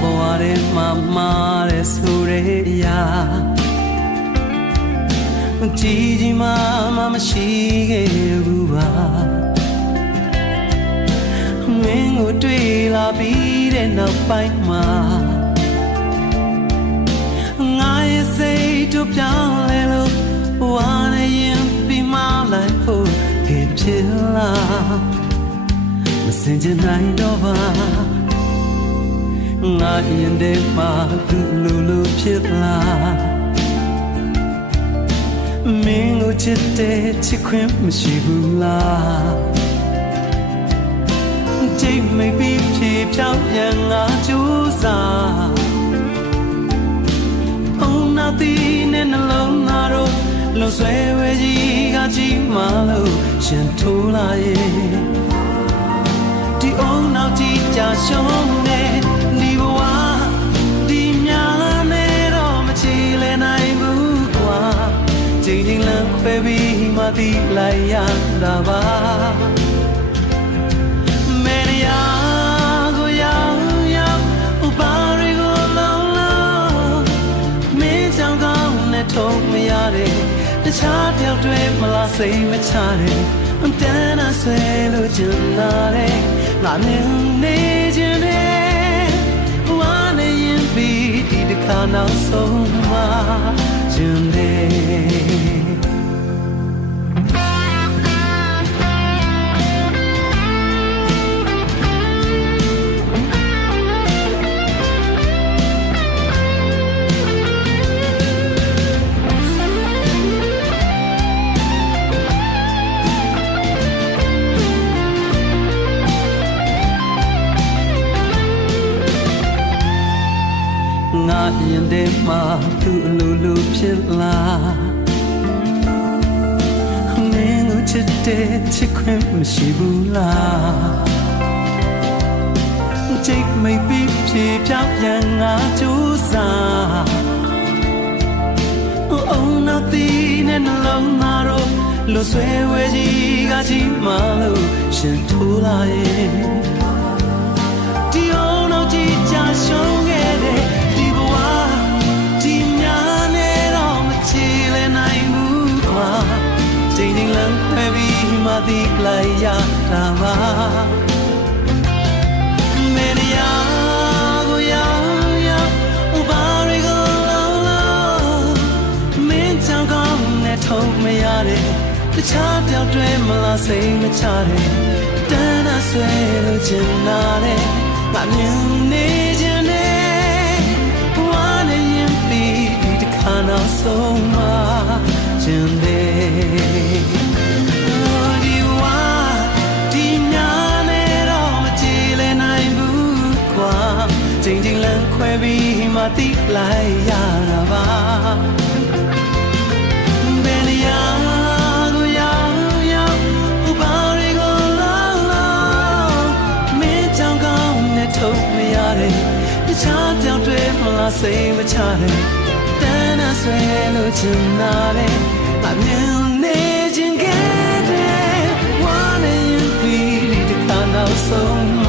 ဘဝထဲမှာမာတဲ့ဆိုတဲ့အရာကြည်ကြီးမှမရှိခဲ့ဘူးပါမင်းကိုတွေ့လာပြီးတဲ့နောက်ပိုင်းမှာငါရဲ့စိတ်တို့ပြောင်းလဲလို့ဘဝနဲ့ရင်ပြီးမှလိုက်ဖို့ဖြစ်လာမစင်ကြနိုင်တော့ပါငါရင်ထဲမှာသူလိုဖြစ်လာမင်းကိုချစ်တဲ့ချစ်ခွင့်မရှိဘူးလားကြိတ်မိတ်ပြီးဖြေဖြောင်းပြန်ငါကြိုးစားအုံနာတီနဲ့နှလုံးသားတို့လုံဆွဲဝဲကြီးကကြီးမှလို့ရှင်ထိုးလာရဲ့ဒီအုံနောက်ကြီးကြာရှုံးနေဒီဘဝဒီများနဲ့တော့မချီလဲနိုင်ဘူးကွာချိန်ချင်းလမ်းခွဲပြီးမှသိလိုက်ရတာပါမေရယာကိုရောက်ရောက်ဥပါရီကိုလုံးလုံးမင်းကြောင့်ကောင်းနဲ့ထုံးမရတဲ့တခြားတယောက်တွေမလားစိတ်မချတဲ့အတန်းအဆွဲလို့ကျင်လာတဲ့ငါနဲ့နေခြင်းနဲ့ဝါနေရင်ပြီးဒီတစ်ခါနောက်ဆုံးမှခြင်းနဲ့ငါရင်ထဲမှာသူအလိုဖြစ်လာမင်းကိုချစ်တဲ့ချစ်ခွင့်မရှိဘူးလားကြိတ်မိတ်ပြီးဖြေဖြောင်းပြန်ငါကြိုးစားအုံနာတီနဲ့နှလုံးသားတို့လွဆွဲဝဲကြီးကကြီးမှလို့ရှင်ထိုးလာရဲ့ဒီအုံနောက်ကြီးကြာရှုံးခဲ့တဲ့ချိန်ချင်းလမ်းခွဲပြီးမှသိလိုက်ရတာပါမေရယာကိုရောက်ရောက်ဥပါရီကိုလုံးလုံးမင်းကြောင့်ကောင်းနဲ့ထုံးမရတဲ့တခြားတယောက်တွေမလားစိတ်မချတဲ့တန်းအဆွဲလို့ချင်လာတဲ့ငါမြင်နေခြင်းနဲ့ဝါနေရင်ပြီးဒီတစ်ခါနောက်ဆုံးမှခြင်းနဲ့ချိန်ချင်းလမ်းခွဲပြီးမှသိလိုက်ရတာပါဘယ်နေရာကိုရောက်ရောက်ဥပါရီကိုလုံးလုံးမင်းကြောင့်ကောင်းနဲ့ထုံးမရတဲ့တခြားကြောင့်တွေမလားစိတ်မချတဲ့တန်းအဆွဲလို့ချင်လာတဲ့ငါမြင်နေခြင်းကဲတဲ့ဝါနေရင်ပြီးဒီတစ်ခါနောက်ဆုံး